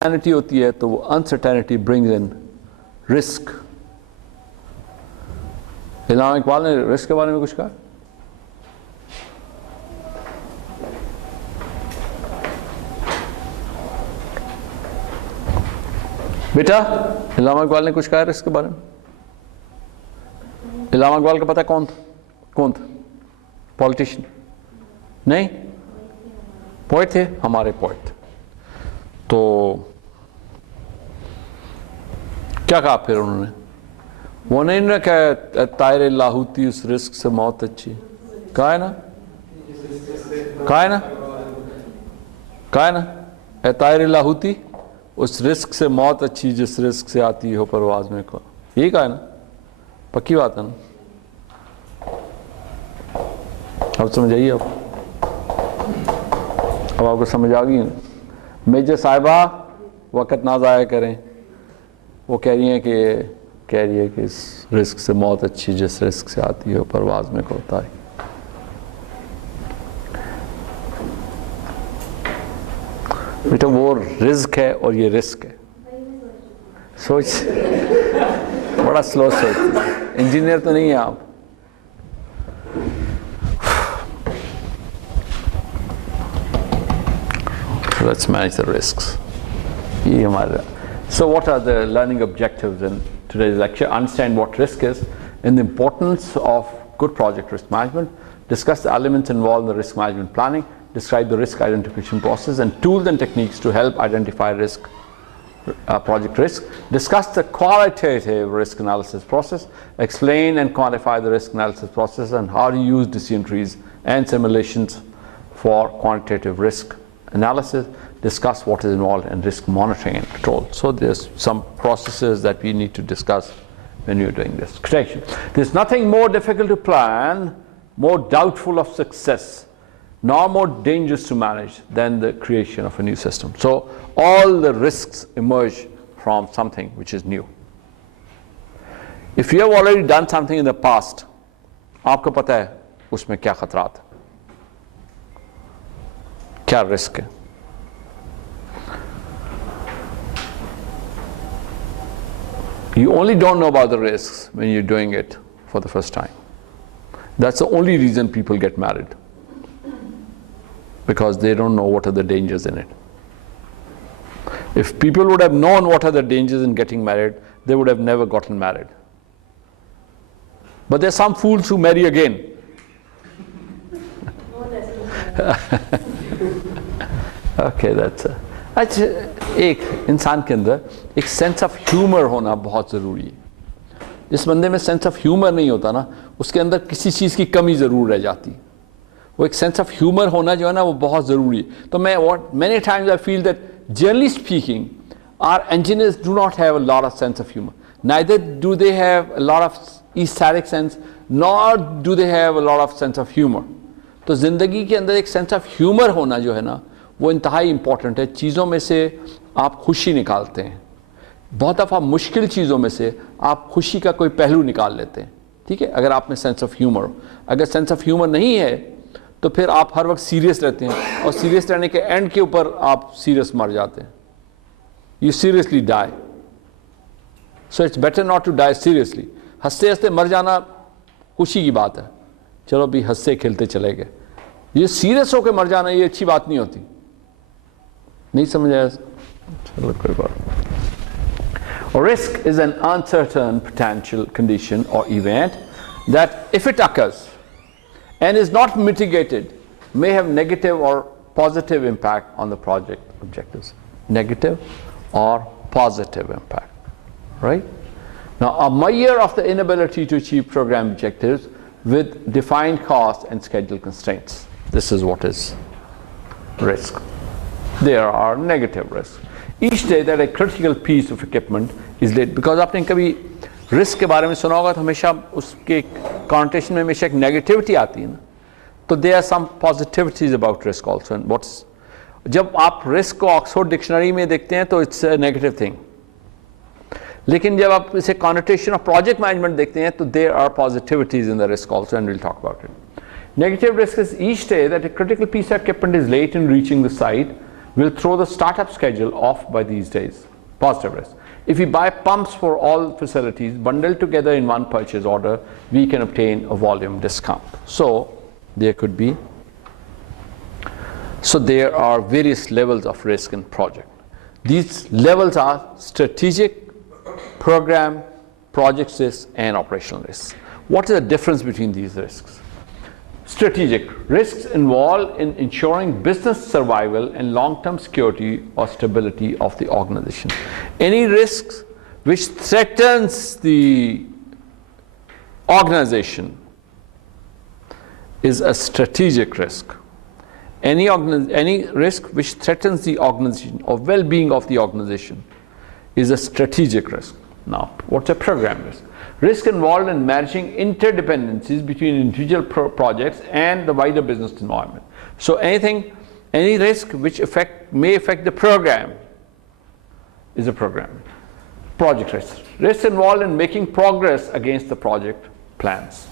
uncertainty होती है तो वो uncertainty brings in risk. इलामा इकबाल ने रिस्क के बारे में कुछ कहा? बेटा इलामा इकबाल ने कुछ कहा रिस्क के बारे में? इलामा इकबाल का पता कौन था? कौन था? पॉलिटिशियन नहीं, पोएट थे, हमारे पोएट थे। तो क्या कहा फिर उन्होंने? वो नहीं ना कहा तायर लाहौती उस रिस्क से मौत अच्छी, कहा है ना, कहा है ना, कहा है ना, तायर लाहौती उस रिस्क से मौत अच्छी जिस रिस्क से आती हो परवाज में को, यही कहा है ना, पक्की बात है ना? अब समझ आइए, अब आपको समझ आ गई। मेजर साहिबा वक़्त ना ज़ाया करें, वो कह रही है कि इस रिस्क से मौत अच्छी जिस रिस्क से आती हो परवाज में को होता है। बेटा वो रिस्क है और ये रिस्क है। सोच बड़ा स्लो सोच, इंजीनियर तो नहीं है आप। Let's manage the risks. So what are the learning objectives in today's lecture? Understand what risk is and the importance of good project risk management. Discuss the elements involved in the risk management planning. Describe the risk identification process and tools and techniques to help identify risk, project risk. Discuss the qualitative risk analysis process. Explain and quantify the risk analysis process and how to use decision trees and simulations for quantitative risk analysis. Discuss what is involved in risk monitoring and control. So there's some processes that we need to discuss when you're doing this. There's nothing more difficult to plan, more doubtful of success, nor more dangerous to manage than the creation of a new system. So all the risks emerge from something which is new. If you have already done something in the past, आपको पता है उसमें क्या खतरात है, क्या risk है। You only don't know about the risks when you're doing it for the first time. That's the only reason people get married, because they don't know what are the dangers in it. If people would have known what are the dangers in getting married, they would have never gotten married. But there are some fools who marry again. Okay, that's अच्छा, एक इंसान के अंदर एक sense of humour होना बहुत ज़रूरी है। जिस बंदे में सेंस ऑफ ह्यूमर नहीं होता ना, उसके अंदर किसी चीज़ की कमी ज़रूर रह जाती। वो एक सेंस ऑफ ह्यूमर होना जो है ना, वो बहुत ज़रूरी है। तो मैं many times I feel that generally speaking our engineers do not have a lot of sense of humor. Neither do they have a lot of aesthetic sense, nor do they have a lot of sense of humor. तो ज़िंदगी के अंदर एक sense of humour होना जो है ना, वो इंतहाई इंपॉर्टेंट है। चीज़ों में से आप खुशी निकालते हैं, बहुत दफ़ा मुश्किल चीज़ों में से आप खुशी का कोई पहलू निकाल लेते हैं, ठीक है, अगर आप में सेंस ऑफ ह्यूमर हो। अगर सेंस ऑफ ह्यूमर नहीं है तो फिर आप हर वक्त सीरियस रहते हैं, और सीरियस रहने के एंड के ऊपर आप सीरियस मर जाते हैं। You seriously die. So it's better not to die seriously. हंसते हंसते मर जाना खुशी की बात है, चलो भी हंसते खेलते चले गए। ये सीरियस होकर मर जाना ये अच्छी बात नहीं होती। नहीं समझ आया? चलो कोई बात। Risk is an uncertain potential condition or event that, if it occurs and is not mitigated, may have negative or positive impact on the project objectives. Negative or positive impact, right? Now, a measure of the inability to achieve program objectives with defined cost and schedule constraints. This is what is risk. There are negative risks. Each day that a critical piece of equipment is late, because आपने कभी risk के बारे में सुना होगा तो हमेशा उसके कॉन्टेशन में हमेशा एक नेगेटिविटी आती है ना, तो there are some positivities about risk also. And what's, जब आप रिस्क को ऑक्सफोर्ड डिक्शनरी में देखते हैं तो इट्स a negative thing, लेकिन जब आप इसे connotation of project management देखते हैं तो there are positivities in the risk also, and we'll talk about it. Negative risk is each day that a critical piece of equipment is late in reaching the site will throw the startup schedule off by these days. Positive risk. If we buy pumps for all facilities bundled together in one purchase order, we can obtain a volume discount. So there are various levels of risk in project. These levels are strategic, program, project risk, and operational risks. What is the difference between these risks? Strategic risks involve in ensuring business survival and long-term security or stability of the organization. Any risks which threatens the organization is a strategic risk. Any risk which threatens the organization or well-being of the organization is a strategic risk. Now, what's a program risk? Risk involved in managing interdependencies between individual projects and the wider business environment. So any risk which may affect the program is a program. Project risk. Risk involved in making progress against the project plans.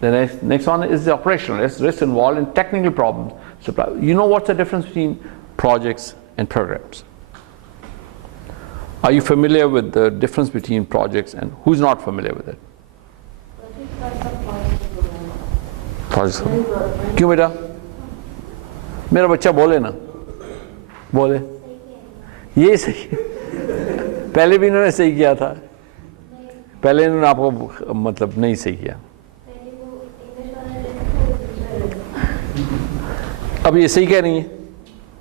The next one is the operational risk. Risk involved in technical problems. You know what's the difference between projects and programs? Are you familiar with the difference between projects, and who's not familiar with it? Projects. क्यों बेटा? मेरा बच्चा बोले ना, बोले। ये सही है। पहले भी इन्होंने सही किया था। पहले इन्होंने आपको मतलब नहीं सही किया। अब ये सही कह रही है।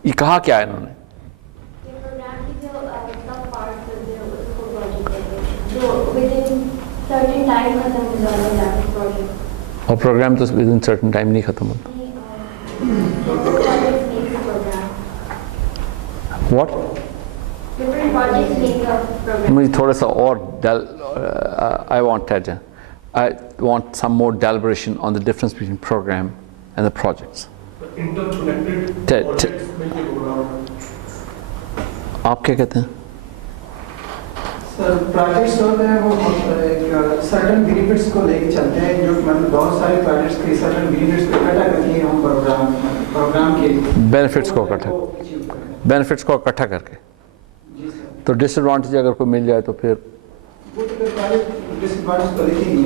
ये कहा क्या है इन्होंने? और प्रोग्राम तो विद इन सर्टेन टाइम नहीं खत्म होता। व्हाट? मुझे थोड़ा सा और I want some more deliberation on the difference between program and the projects. आप क्या कहते हैं? सर प्रोजेक्ट्स होते हैं वो एक सर्टेन बेनिफिट्स को लेके चलते हैं, जो मतलब बहुत सारे प्रोजेक्ट्स के सर्टेन बेनिफिट्स को इकट्ठा करके हम प्रोग्राम के बेनिफिट्स को इकट्ठा करके जी सर। तो डिसएडवांटेज अगर कोई मिल जाए तो फिर वो तो डिसएडवांटेज तो देखिए नहीं,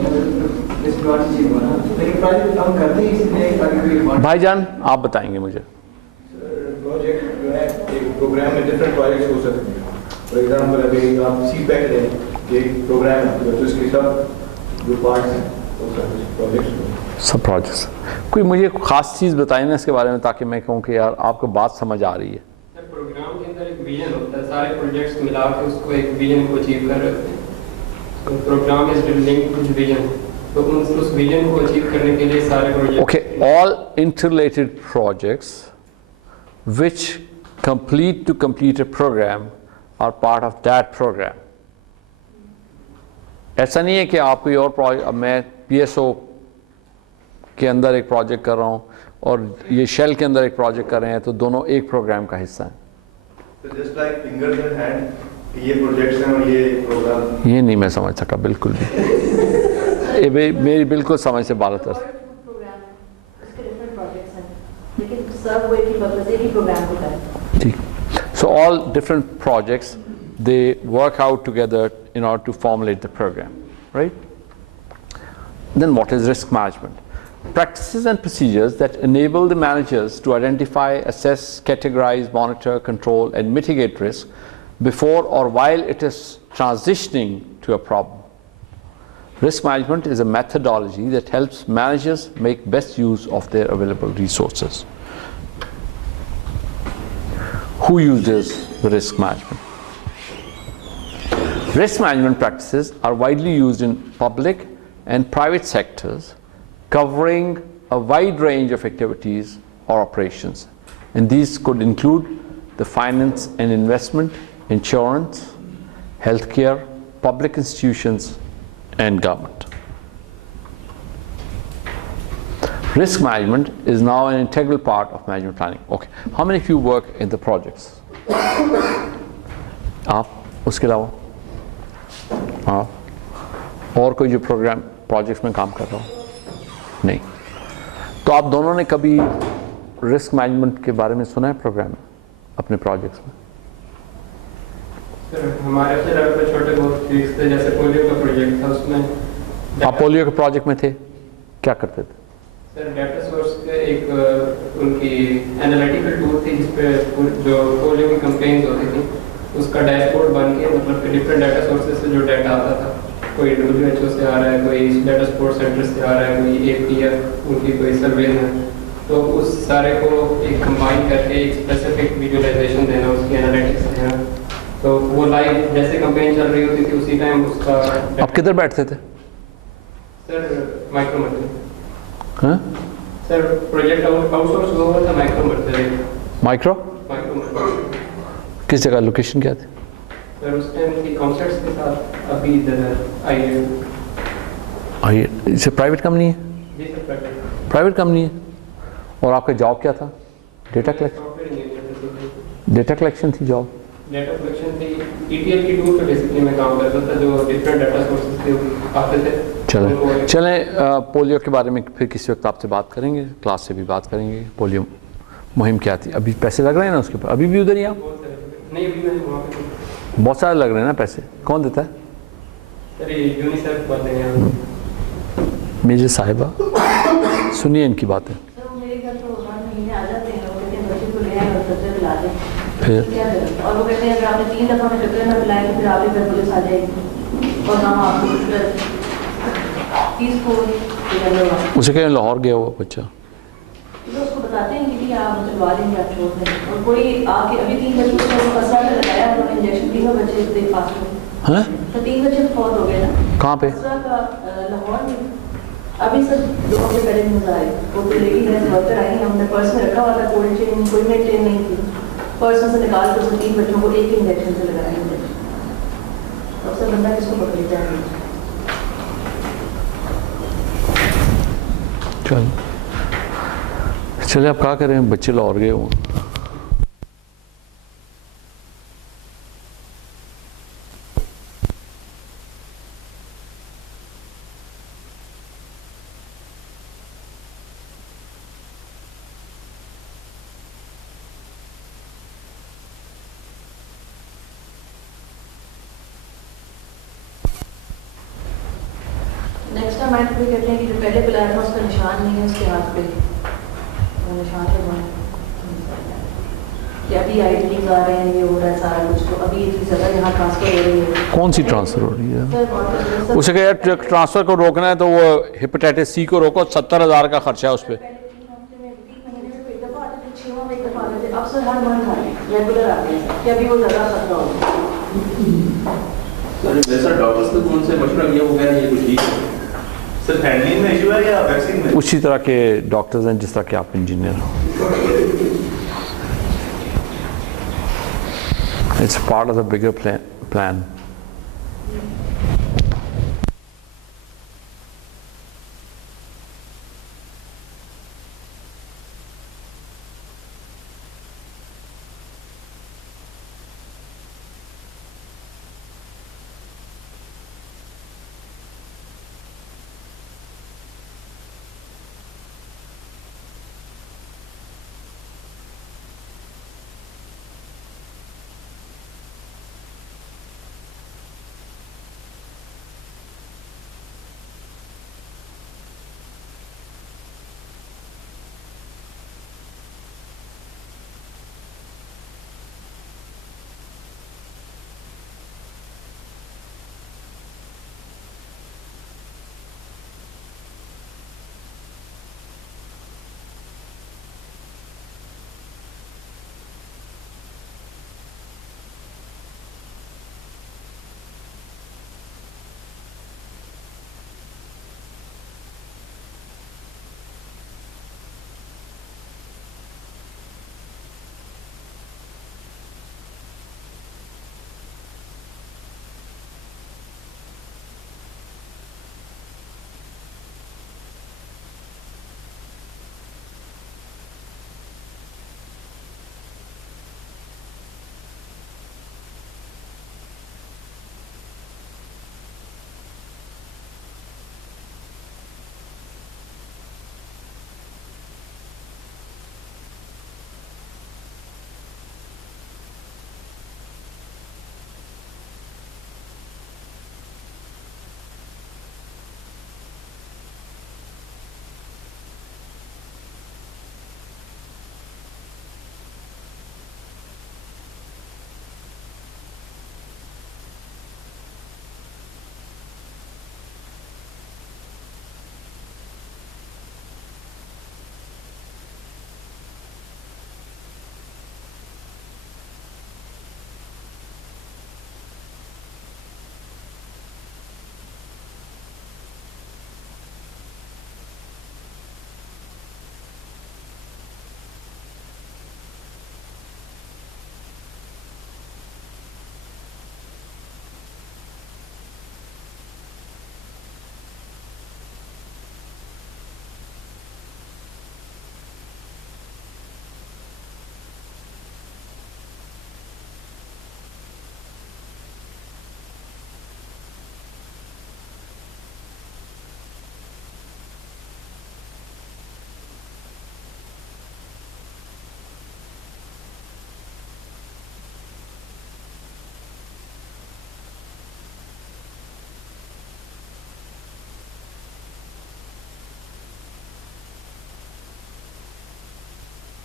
डिसएडवांटेज ही होना, लेकिन प्रोजेक्ट हम करते हैं इसलिए ताकि भाईजान आप बताएंगे मुझे। प्रोजेक्ट जो है एक प्रोग्राम में डिफरेंट प्रोजेक्ट्स हो सकते हैं। फॉर एग्जांपल अभी आप सीपैक लें, ये एक प्रोग्राम है तो इसके सब जो पार्ट्स हैं वो सब प्रोजेक्ट्स सब प्रोजेक्ट्स। कोई मुझे खास चीज़ बताए ना इसके बारे में, ताकि मैं कहूँ कि यार आपको बात समझ आ रही है। प्रोग्राम के अंदर एक विजन होता है, सारे प्रोजेक्ट्स मिला के उसको एक विजन को अचीव कर रहे हैं। तो programme is linked to vision, तो उस विजन को अचीव करने के लिए सारे project okay, all interrelated projects which complete a program are part of that program. ऐसा नहीं है कि आप कोई और प्रोजेक्ट, मैं PSO के अंदर एक प्रोजेक्ट कर रहा हूँ और ये शेल के अंदर एक प्रोजेक्ट कर रहे हैं, तो दोनों एक प्रोग्राम का हिस्सा हैं। तो just like fingers in hand, ये प्रोजेक्ट्स हैं और ये प्रोग्राम। ये नहीं मैं समझ सका बिल्कुल भी। ये मेरी बिल्कुल समझ से बाहर था। ठीक। So all different projects, they work out together in order to formulate the program, right? Then what is risk management? Practices and procedures that enable the managers to identify, assess, categorize, monitor, control, and mitigate risk before or while it is transitioning to a problem. Risk management is a methodology that helps managers make best use of their available resources. Who uses the risk management? Risk management practices are widely used in public and private sectors, covering a wide range of activities or operations. And these could include the finance and investment, insurance, healthcare, public institutions, and government. Risk management is now an integral part of management planning. Okay, how many of you work in the projects? आप उसके अलावा हाँ और कोई जो programme projects में काम कर रहा हो? नहीं। तो आप दोनों ने कभी रिस्क मैनेजमेंट के बारे में सुना है प्रोग्राम में? اپنے پروجیکٹس میں؟ سر ہمارے لیول پہ چھوٹے بہت ٹریکس تھے, جیسے پولیو کا پروجیکٹ تھا, اس میں آپ پولیو کے پروجیکٹ میں تھے, کیا کرتے تھے؟ سر ڈیٹا سورس کے ایک ان کی انالیٹیکل ٹول تھی جس پہ جو پولیو کی کمپینز ہوتی تھیں اس کا ڈیش بورڈ بن کے, مطلب کہ ڈفرینٹ ڈیٹا سورسز سے جو ڈیٹا آتا تھا, کوئی WHO سے آ رہا ہے, کوئی ڈیٹا سپورٹ سینٹر سے آ رہا ہے, کوئی APF ان کی کوئی سرویز ہے, تو اس سارے کو ایک کمبائن کر کے ایک اسپیسیفک ویژولائزیشن دینا, اس کی انالیٹکس دینا, تو وہ لائیو جیسے کمپین چل رہی ہوتی تھی اسی ٹائم اس کا. آپ کدھر بیٹھتے تھے؟ سر مائکرو مرکز. ہاں سر پروجیکٹ آؤٹ سورس ہوا تھا مائکرو مرکز. مائکرو مرکز کس جگہ, لوکیشن کیا تھی؟ سر اس ٹائم کی کانسرٹس کے ساتھ ابھی ادھر آئیے. اسے پرائیویٹ کمپنی ہے؟ جی سر پرائیویٹ کمپنی ہے. اور آپ کا جاب کیا تھا؟ Data collection. ڈیٹا کلیکشن تھی جاب؟ ڈیٹا کلیکشن تھی. ETL کی ٹول پہ بیسکلی میں کام کرتا تھا, جو ڈفرینٹ ڈیٹا سورسز تھے آتے تھے. چلیں پولیو کے بارے میں پھر کسی وقت آپ سے بات کریں گے, کلاس سے بھی بات کریں گے. پولیو مہم کیا تھی؟ ابھی پیسے لگ رہے ہیں نا اس کے اوپر, ابھی بھی ادھر ہی آپ؟ نہیں ابھی میں وہاں پہ بہت سارے لگ رہے ہیں نا پیسے. کون دیتا ہے؟ سر یہ یونیسیف والے ہیں. میری صاحبہ سنیے ان کی باتیں. پھر اور وہ کہتے ہیں اگر آپ نے 3 دفعہ میں ٹکرے نہ ملائے تو پھر آپ ہی پھر پولیس آ جائے گی اور ہم آپ کو اسے کہیں لاہور گیا ہوا بچہ, تو اس کو بتاتے ہیں کہ آپ چلوا لیں گے, آپ چھوڑ دیں. اور کوئی آ کے ابھی 3 بچوں کو اسرا میں لگایا, انہوں نے انجیکشن دیا, بچے دیکھ پاس ہوئے. تو 3 بچے فوت ہو گئے نا. کہاں پہ؟ اسرا کا لاہور میں. ابھی سر 2 ہفتے پہلے نیوز آئی, وہ تو لیڈی ہے ورکر آئی, ہم نے پرس میں رکھا ہوا تھا, کولڈ چین کوئی میڈ چین نہیں تھی, پرس سے نکال کر 3 بچوں کو ایک انجیکشن سے لگایا. اب سر بندہ کس کو پکڑتا ہے؟ چلے آپ کیا کریں, بچے لاہور گئے ہوں. نیکسٹ ٹائم آئے تو کہتے ہیں کہ جو پہلے بلایا تھا اس کا نشان نہیں ہے اس کے ہاتھ پہ, نشان لگوانا کہ ابھی آئیڈنٹیز آ رہے ہیں, یہ ہو رہا ہے سارا کچھ, تو ابھی یہ چیز زیادہ یہاں ٹرانسفر ہو رہی ہے. کون سی ٹرانسفر ہو رہی ہے؟ اسے کہ یار ٹرانسفر کو روکنا ہے تو وہ ہیپیٹائٹس سی کو روکو, 70,000 کا خرچہ ہے اس پہ. اب سر ہر منتھ آ رہے ہیں, ریگولر آتے ہیں کہ ابھی وہ زیادہ خطرہ ہوگا. سر ویسا ڈاکٹرس نے کون سے مشورہ کیا وہ کہہ رہے ہیں یہ کچھ ٹھیک ہے سر, ہینڈلنگ میں ایشو ہے یا ویکسین میں؟ اسی طرح کے ڈاکٹرز ہیں جس طرح کہ آپ انجینئر ہو. It's part of the bigger plan.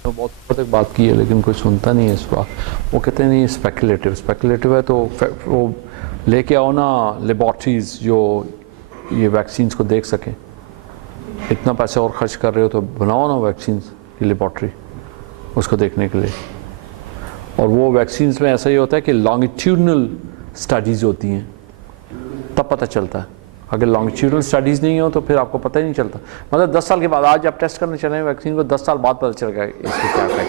बहुत एक बात की है लेकिन कोई सुनता नहीं है इस बात. वो कहते हैं नहीं स्पेकुलेटिव है तो वो लेके आओ ना लेबॉर्ट्रीज जो ये वैक्सीन्स को देख सकें. इतना पैसे और खर्च कर रहे हो तो बनाओ ना वैक्सीन्स की लेबॉर्ट्री उसको देखने के लिए. और वो वैक्सीन्स में ऐसा ही होता है कि लॉन्गिट्यूडनल स्टडीज़ होती हैं तब पता चलता है. अगर लॉन्गिट्यूडनल स्टडीज़ नहीं हो तो फिर आपको पता ही नहीं चलता. मतलब 10 साल के बाद आज आप टेस्ट करने चले हैं वैक्सीन को 10 साल बाद पता चलेगा इसको क्या है.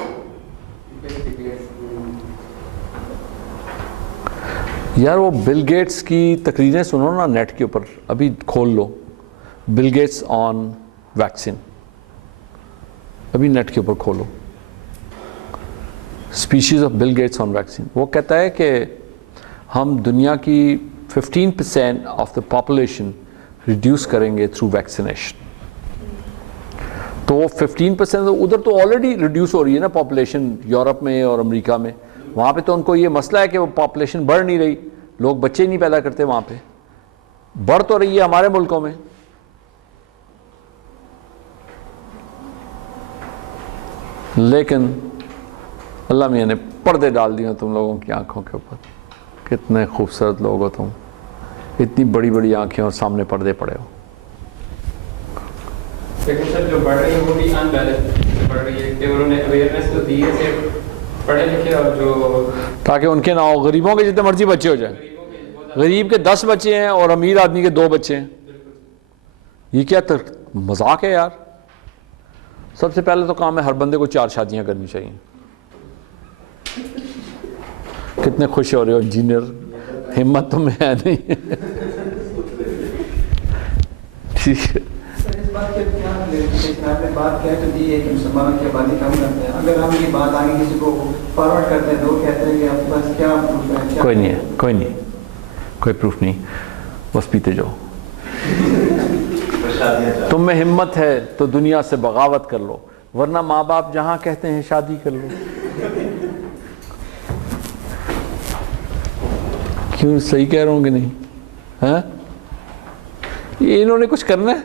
यार वो बिल गेट्स की तकरीरें सुनो ना नेट के ऊपर अभी खोल लो. बिल गेट्स ऑन वैक्सीन अभी नेट के ऊपर खोलो. Species of Bill Gates on vaccine. वो कहता है कि हम दुनिया की 15% ऑफ द पॉपुलेशन रिड्यूस करेंगे थ्रू वैक्सीनेशन. तो 15% तो उधर तो ऑलरेडी रिड्यूस हो रही है ना पॉपुलेशन यूरोप में और अमेरिका में. वहाँ पे तो उनको ये मसला है कि वो पॉपुलेशन बढ़ नहीं रही. लोग बच्चे नहीं पैदा करते. वहाँ पे बढ़ तो रही है हमारे मुल्कों में. लेकिन अल्लाह मियाँ ने पर्दे डाल दिए तुम लोगों की आंखों के ऊपर. कितने खूबसूरत लोग हो तुम. इतनी बड़ी बड़ी आंखें और सामने पर्दे पड़े हो. लेकिन सर जो बढ़ रही है वो भी अनबैलेंस बढ़ रही है कि उन्होंने अवेयरनेस तो दी है सिर्फ पढ़े लिखे और जो ताकि उनके ना हो. गरीबों के जितने मर्जी बच्चे हो जाए. गरीब के 10 बच्चे हैं और अमीर आदमी के 2 बच्चे हैं. ये क्या मजाक है यार. सबसे पहले तो काम है हर बंदे को 4 शादियां करनी चाहिए. कितने खुश हो रहे हो इंजीनियर. हिम्मत तो में है नहीं. ठीक है. इस बात के क्या आपने बात क्या तो दी है कि मुसलमानों की आबादी कम करते हैं. अगर हम ये बात आगे किसी को फॉरवर्ड करते हैं तो कहते हैं कि आपके पास क्या प्रूफ है. कोई नहीं है. कोई प्रूफ नहीं. बस पीते जाओ. तुम में हिम्मत है तो दुनिया से बगावत कर लो वरना माँ बाप जहाँ कहते हैं शादी कर लो. क्यों सही कह रहा हूँ कि नहीं. हैं ये इन्होंने कुछ करना है.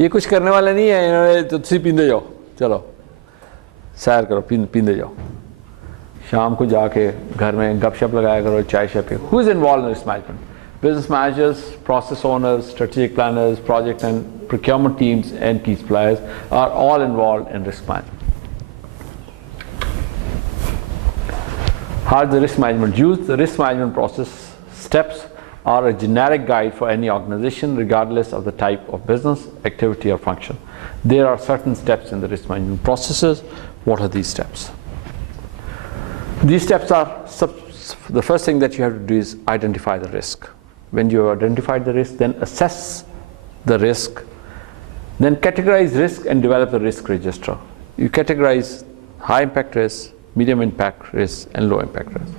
ये कुछ करने वाले नहीं है. इन्होंने तो तुम पींदे जाओ. चलो सैर करो पींदे जाओ. शाम को जाके घर में गपशप लगाया करो चाय शाय पे. Who is involve in risk management. Business managers, process owners, strategic planners, project and procurement teams and key suppliers are all involved in risk management. How is the risk management used? The risk management process steps are a generic guide for any organization regardless of the type of business, activity or function. There are certain steps in the risk management processes. What are these steps? These steps are, the first thing that you have to do is identify the risk. When you have identified the risk, then assess the risk, then categorize risk and develop the risk register. You categorize high impact risk, medium impact risk and low impact risk.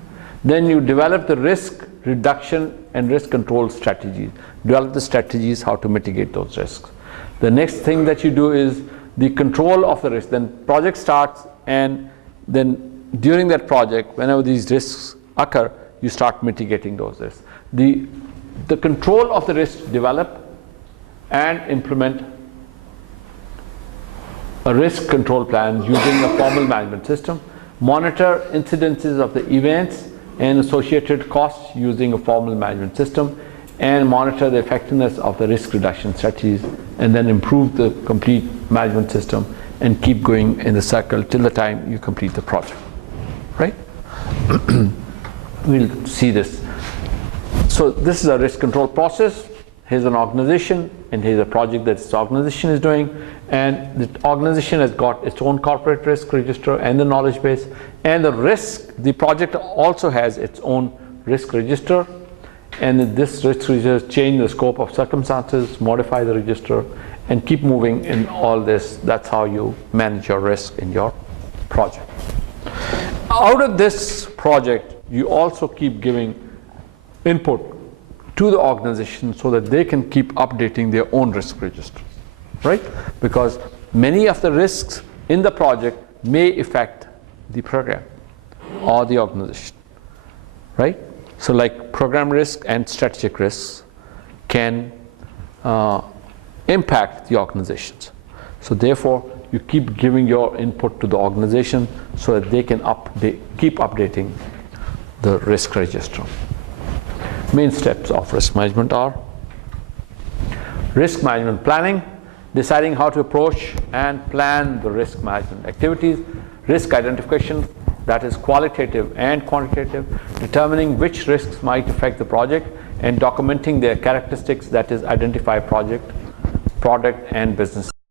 Then you develop the risk reduction and risk control strategies. Develop the strategies how to mitigate those risks. The next thing that you do is the control of the risk. Then project starts, and then during that project, whenever these risks occur, you start mitigating those risks. The control of the risk, develop and implement a risk control plan using a formal management system. Monitor incidences of the events and associated costs using a formal management system, and monitor the effectiveness of the risk reduction strategies, and then improve the complete management system and keep going in the cycle till the time you complete the project. Right? We'll see this. So this is a risk control process. Here's an organization, and here's a project that this organization is doing, and the organization has got its own corporate risk register and the knowledge base, and the project also has its own risk register, and this risk register change the scope of circumstances, modify the register, and keep moving in all this. That's how you manage your risk in your project. Out of this project, you also keep giving input to the organization so that they can keep updating their own risk registers, right? Because many of the risks in the project may affect the program or the organization, right? So like program risk and strategic risks can impact the organizations. So therefore, you keep giving your input to the organization so that they can keep updating the risk register. Main steps of risk management are risk management planning, deciding how to approach and plan the risk management activities, risk identification, that is qualitative and quantitative, determining which risks might affect the project and documenting their characteristics, that is identify project, product and business